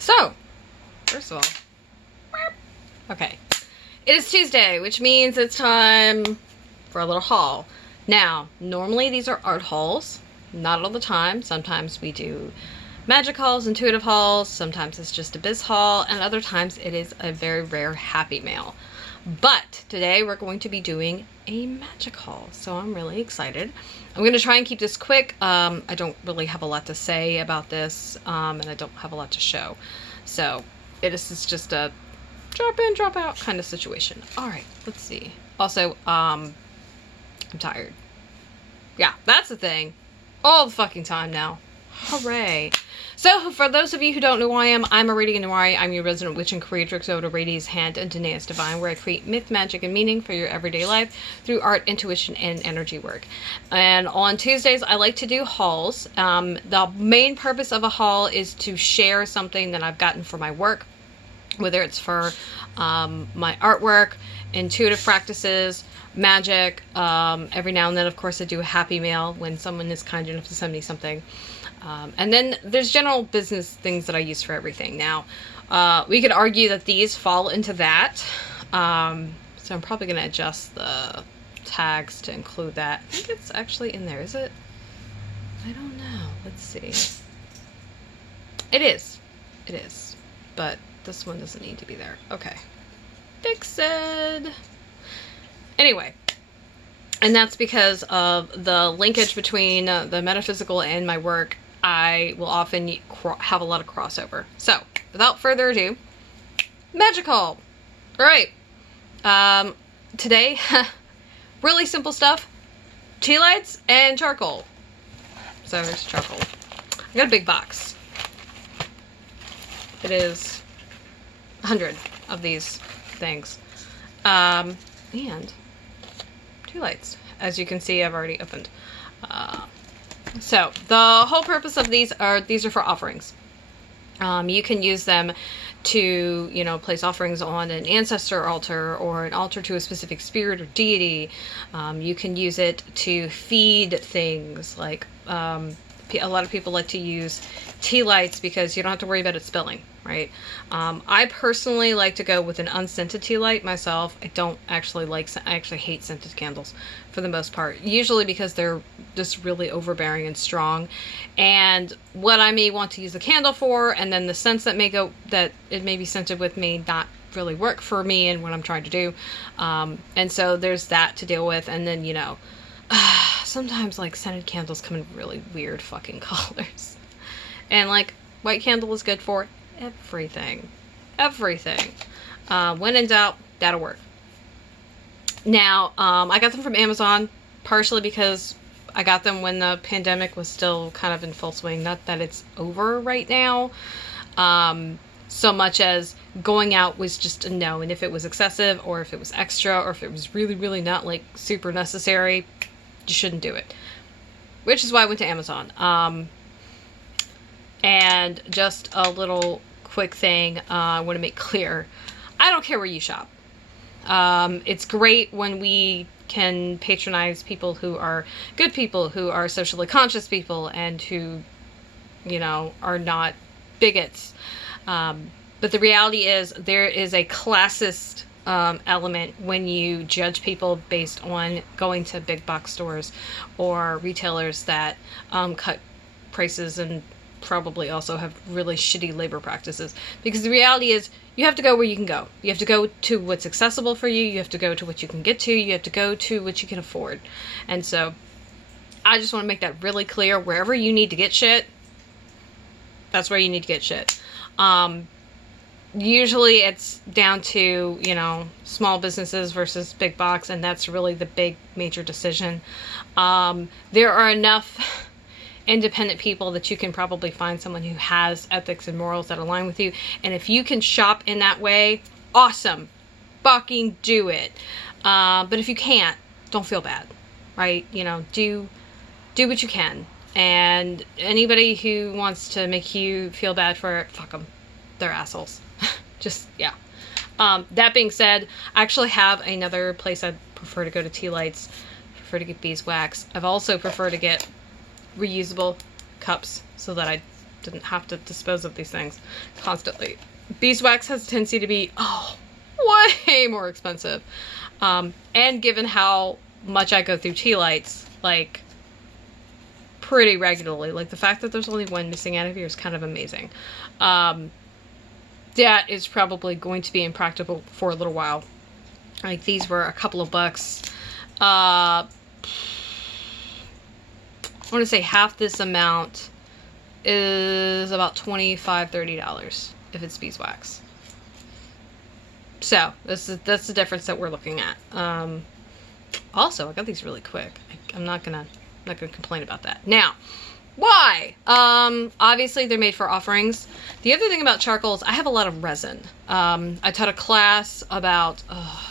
So, first of all, okay. It is Tuesday, which means it's time for a little haul. Now, normally these are art hauls. Not all the time. Sometimes we do magic hauls, intuitive hauls. Sometimes it's just a biz haul. And other times it is a very rare happy mail. But today we're going to be doing a magic haul. So I'm really excited. I'm going to try and keep this quick. I don't really have a lot to say about this. And I don't have a lot to show. So this is just a drop in, drop out kind of situation. Alright, let's see. Also, I'm tired. Yeah, that's the thing. All the fucking time now. Hooray. So, for those of you who don't know who I am, I'm Appétit Naware. I'm your resident witch and creatrix of Radi's Hand and Danaus Divine, where I create myth, magic, and meaning for your everyday life through art, intuition, and energy work. And on Tuesdays, I like to do hauls. The main purpose of a haul is to share something that I've gotten for my work, whether it's for my artwork, intuitive practices, magic. Every now and then, of course, I do a happy mail when someone is kind enough to send me something. And then there's general business things that I use for everything. Now, we could argue that these fall into that. So I'm probably going to adjust the tags to include that. I think it's actually in there, is it? I don't know. Let's see. It is. It is. But this one doesn't need to be there. Okay. Fixed. Anyway. And that's because of the linkage between the metaphysical and my work. I will often have a lot of crossover. So, without further ado, magical. Alright. Today, really simple stuff. Tealights and charcoal. So, there's charcoal. I got a big box. It is 100 of these things. And Tealights. As you can see, I've already opened. So the whole purpose of these are for offerings. You can use them to, place offerings on an ancestor altar or an altar to a specific spirit or deity. You can use it to feed things like a lot of people like to use tea lights because you don't have to worry about it spilling, right? I personally like to go with an unscented tea light myself. I actually hate scented candles for the most part, usually because they're just really overbearing and strong. And what I may want to use the candle for, and then the scents that it may be scented with may not really work for me and what I'm trying to do. And so there's that to deal with. And then, sometimes like scented candles come in really weird fucking colors. And like white candle is good for everything. Everything. When in doubt, that'll work. Now, I got them from Amazon, partially because I got them when the pandemic was still kind of in full swing. Not that it's over right now. So much as going out was just a no. And if it was excessive, or if it was extra, or if it was really, really not like super necessary, you shouldn't do it. Which is why I went to Amazon. And just a little quick thing I want to make clear. I don't care where you shop. It's great when we can patronize people who are good people, who are socially conscious people, and who, are not bigots. But the reality is there is a classist element when you judge people based on going to big box stores or retailers that cut prices and probably also have really shitty labor practices. Because the reality is you have to go where you can go. You have to go to what's accessible for you. You have to go to what you can get to. You have to go to what you can afford. And so I just want to make that really clear. Wherever you need to get shit, that's where you need to get shit. Usually it's down to, small businesses versus big box, and that's really the big major decision. There are enough independent people that you can probably find someone who has ethics and morals that align with you. And if you can shop in that way, awesome. Fucking do it. But if you can't, don't feel bad, right? Do what you can. And anybody who wants to make you feel bad for it, fuck them. They're assholes. Yeah. That being said, I actually have another place I'd prefer to go to Tealights. Prefer to get beeswax. I've also prefer to get reusable cups so that I didn't have to dispose of these things constantly. Beeswax has a tendency to be, way more expensive. And given how much I go through Tealights, like, pretty regularly, like, the fact that there's only one missing out of here is kind of amazing. That is probably going to be impractical for a little while. Like, these were a couple of bucks. I want to say half this amount is about $25, $30 if it's beeswax. So that's the difference that we're looking at. Also, I got these really quick. I'm not gonna complain about that. Now, why? Obviously they're made for offerings. The other thing about charcoal is I have a lot of resin. I taught a class about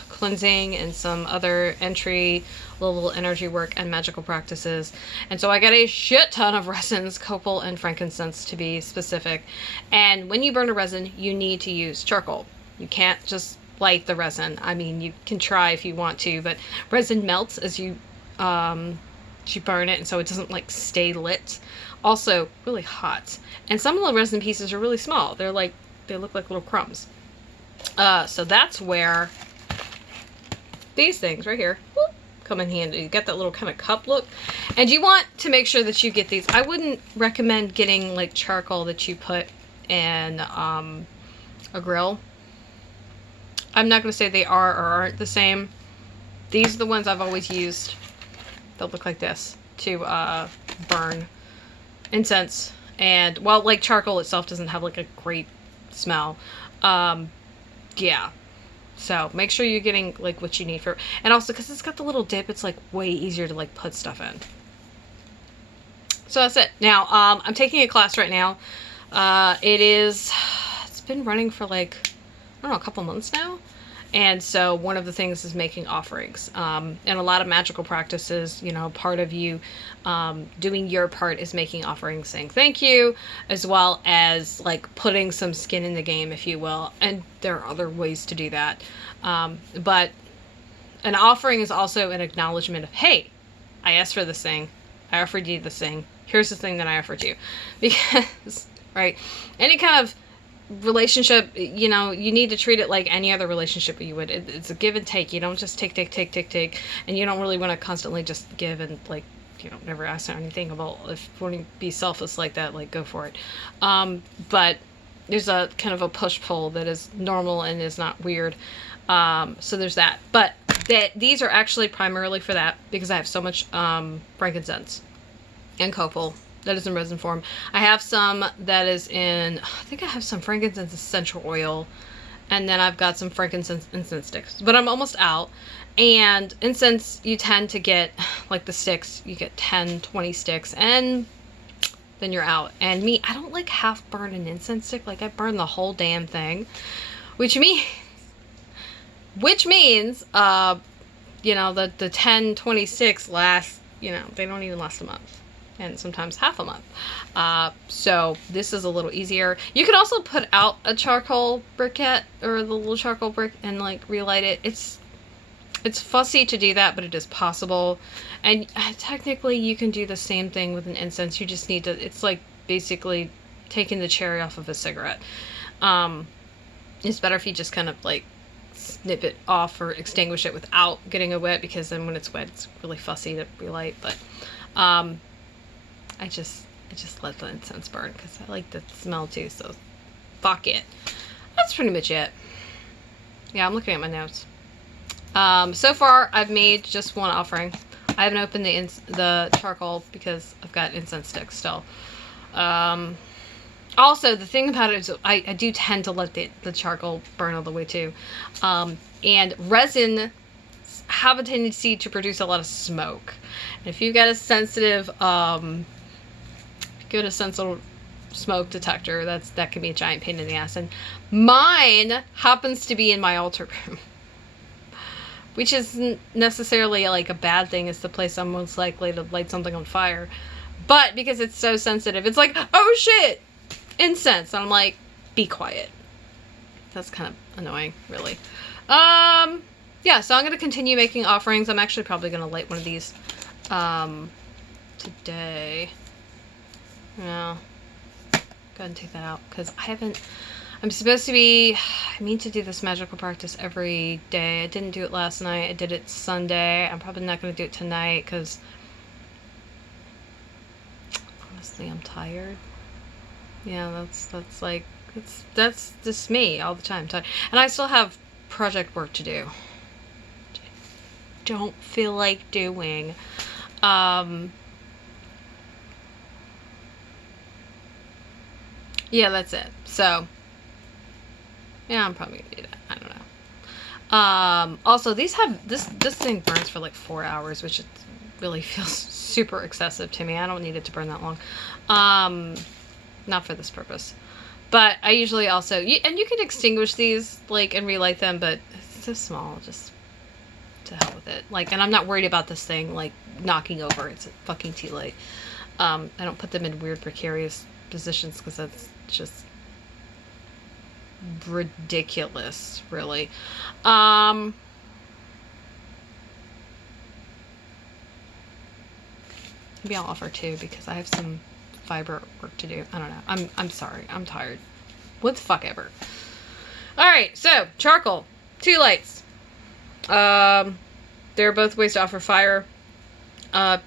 cleansing and some other entry level energy work and magical practices. And so I got a shit ton of resins, copal and frankincense to be specific. And when you burn a resin, you need to use charcoal. You can't just light the resin. I mean, you can try if you want to, but resin melts as you burn it, and so it doesn't like stay lit. Also, really hot. And some of the resin pieces are really small. They look like little crumbs. So that's where these things right here come in handy. You get that little kind of cup look, and you want to make sure that you get these. I wouldn't recommend getting like charcoal that you put in a grill. I'm not going to say they are or aren't the same. These are the ones I've always used. They'll look like this to burn incense. And while like charcoal itself doesn't have like a great smell, yeah. So make sure you're getting like what you need for, and also because it's got the little dip, it's like way easier to like put stuff in. So that's it. Now I'm taking a class right now. It's been running for like, I don't know, a couple months now. And so one of the things is making offerings. And a lot of magical practices, you know, part of you doing your part is making offerings, saying thank you, as well as like putting some skin in the game, if you will. And there are other ways to do that. But an offering is also an acknowledgement of, hey, I asked for this thing. I offered you this thing. Here's the thing that I offered you. Because, right, any kind of relationship, you know, you need to treat it like any other relationship you would. It's a give and take. You don't just take, and you don't really want to constantly just give and like, you know, never ask anything about if you want to be selfless like that, like go for it. But there's a kind of a push-pull that is normal and is not weird. So there's that. But these are actually primarily for that because I have so much frankincense and copal that is in resin form. I have some that is in, I think I have some frankincense essential oil, and then I've got some frankincense incense sticks, but I'm almost out. And incense, you tend to get like the sticks, you get 10, 20 sticks, and then you're out. And me, I don't like half burn an incense stick. Like I burn the whole damn thing, which means, you know, the 10, 20 sticks last, you know, they don't even last a month. And sometimes half a month. So this is a little easier. You can also put out a charcoal briquette or the little charcoal brick and like relight it. It's fussy to do that, but it is possible. And technically you can do the same thing with an incense. You just need to, it's like basically taking the cherry off of a cigarette. It's better if you just kind of like snip it off or extinguish it without getting it wet, because then when it's wet, it's really fussy to relight. But I just let the incense burn because I like the smell too, so fuck it. That's pretty much it. Yeah, I'm looking at my notes. So far, I've made just one offering. I haven't opened the charcoal because I've got incense sticks still. Also, the thing about it is I do tend to let the charcoal burn all the way too. And resin have a tendency to produce a lot of smoke. And if you've got a sensitive smoke detector, that can be a giant pain in the ass. And mine happens to be in my altar room, which isn't necessarily like a bad thing. It's the place I'm most likely to light something on fire. But because it's so sensitive, it's like, oh shit, incense. And I'm like, be quiet. That's kind of annoying, really. Yeah, so I'm going to continue making offerings. I'm actually probably going to light one of these today. Yeah. go ahead and take that out because I'm supposed to be, I mean to do this magical practice every day. I didn't do it last night. I did it Sunday. I'm probably not going to do it tonight because honestly, I'm tired. Yeah, that's just me all the time. And I still have project work to do. Don't feel like doing. Yeah, that's it. So, yeah, I'm probably gonna do that. I don't know. Also, these have this thing burns for like 4 hours, which really feels super excessive to me. I don't need it to burn that long. Not for this purpose. But I usually also, and you can extinguish these like and relight them, but it's so small, just to hell with it. Like, and I'm not worried about this thing like knocking over. It's a fucking tea light. I don't put them in weird precarious positions because that's just ridiculous, really. Maybe I'll offer two because I have some fiber work to do. I don't know. I'm sorry. I'm tired. What the fuck ever. Alright, so charcoal. Tealights. There are both ways to offer fire.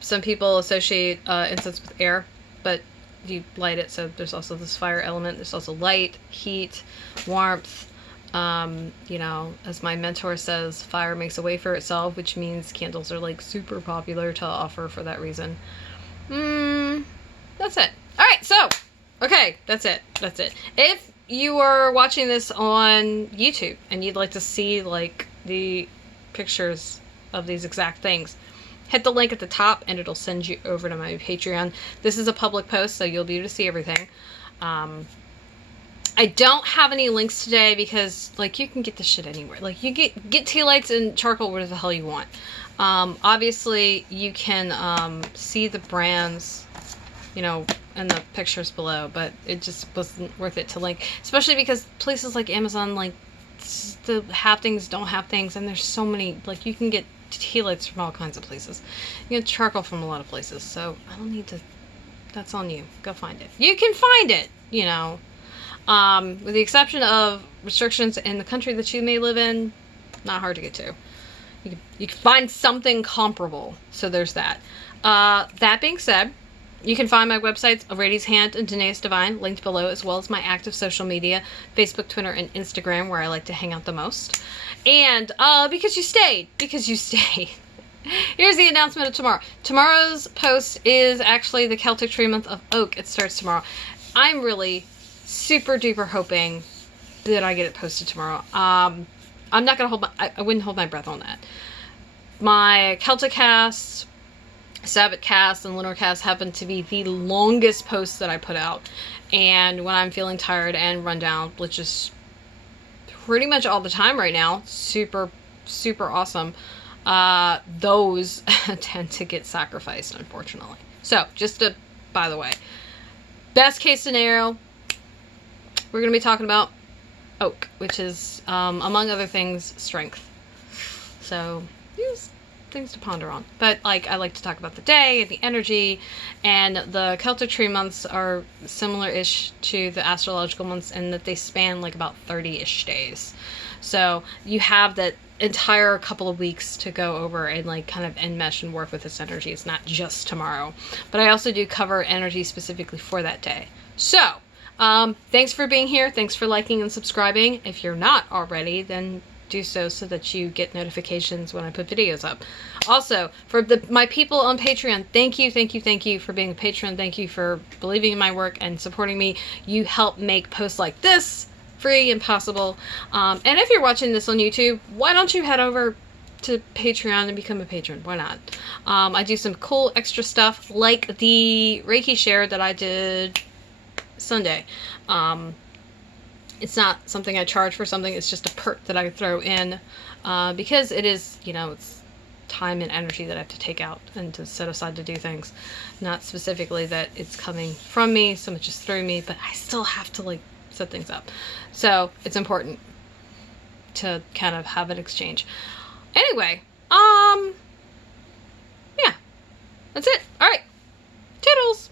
Some people associate incense with air, but you light it, so there's also this fire element. There's also light, heat, warmth. You know, as my mentor says, fire makes a way for itself, which means candles are like super popular to offer for that reason. That's it. Alright, so, okay, that's it. That's it. If you are watching this on YouTube and you'd like to see like the pictures of these exact things, hit the link at the top and it'll send you over to my Patreon. This is a public post, so you'll be able to see everything. I don't have any links today because, like, you can get this shit anywhere. Like, you get tea lights and charcoal whatever the hell you want. Obviously, you can see the brands, you know, in the pictures below, but it just wasn't worth it to link. Especially because places like Amazon, like, the have things, don't have things, and there's so many, like, you can get tea lights from all kinds of places. You get charcoal from a lot of places, so I don't need to, that's on you. Go find it. You can find it, you know. With the exception of restrictions in the country that you may live in, not hard to get to. You can find something comparable, so there's that. That being said, you can find my websites, A Lady's Hand and Danaus Divine, linked below, as well as my active social media, Facebook, Twitter, and Instagram, where I like to hang out the most. And, because you stayed, here's the announcement of tomorrow. Tomorrow's post is actually the Celtic Tree Month of Oak. It starts tomorrow. I'm really super duper hoping that I get it posted tomorrow. I'm not gonna hold I wouldn't hold my breath on that. My Celtic cast, Sabbath cast, and Lunar cast happen to be the longest posts that I put out. And when I'm feeling tired and run down, which is pretty much all the time right now, super, super awesome, those tend to get sacrificed, unfortunately. So, just by the way, best case scenario, we're going to be talking about oak, which is, among other things, strength. So, use things to ponder on. But, like, I like to talk about the day and the energy, and the Celtic tree months are similar-ish to the astrological months in that they span, like, about 30-ish days. So, you have that entire couple of weeks to go over and, like, kind of enmesh and work with this energy. It's not just tomorrow. But I also do cover energy specifically for that day. So, thanks for being here. Thanks for liking and subscribing. If you're not already, then do so that you get notifications when I put videos up. Also, for my people on Patreon, thank you for being a patron. Thank you for believing in my work and supporting me. You help make posts like this free and possible. And if you're watching this on YouTube, why don't you head over to Patreon and become a patron? Why not? I do some cool extra stuff like the Reiki share that I did Sunday. It's not something I charge for something, it's just a perk that I throw in, because it is, you know, it's time and energy that I have to take out and to set aside to do things. Not specifically that it's coming from me, so much as through me, but I still have to, like, set things up. So, it's important to kind of have an exchange. Anyway, yeah, that's it. Alright, toodles!